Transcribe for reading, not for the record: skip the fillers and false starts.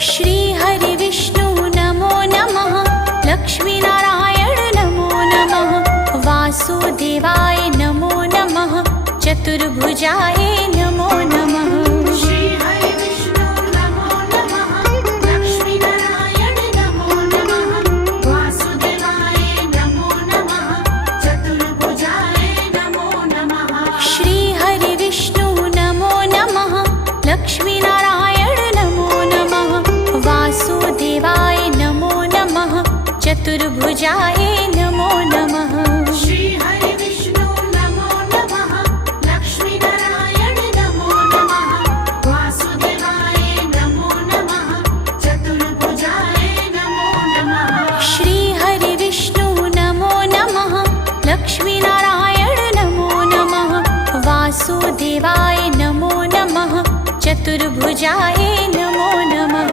श्री हरि विष्णु नमो नमः। लक्ष्मीनारायण नमो नमः। वासुदेवाय नमो नमः। चतुर्भुजाय नमो नमः। श्री हरि विष्णु नमो नमः। लक्ष्मीनारायण नमो नमः। वासुदेवाय नमो नमः। चतुर्भुजाय नमो नमः। श्री हरि विष्णु नमो नमः। लक्ष्मीनारायण नमो नमः। वासुदेवाय नमो नमः। चतुर्भुजाय नमो नमः। श्री हरि विष्णु नमो नमः। लक्ष्मीनारायण नमो नमः। वासुदेवाय नमो नमः। चतुर्भुजाय नमो नमः। श्री हरि विष्णु नमो नमः। लक्ष्मीनारायण नमो नमः। वासुदेवाय नमो नमः। चतुर्भुजाय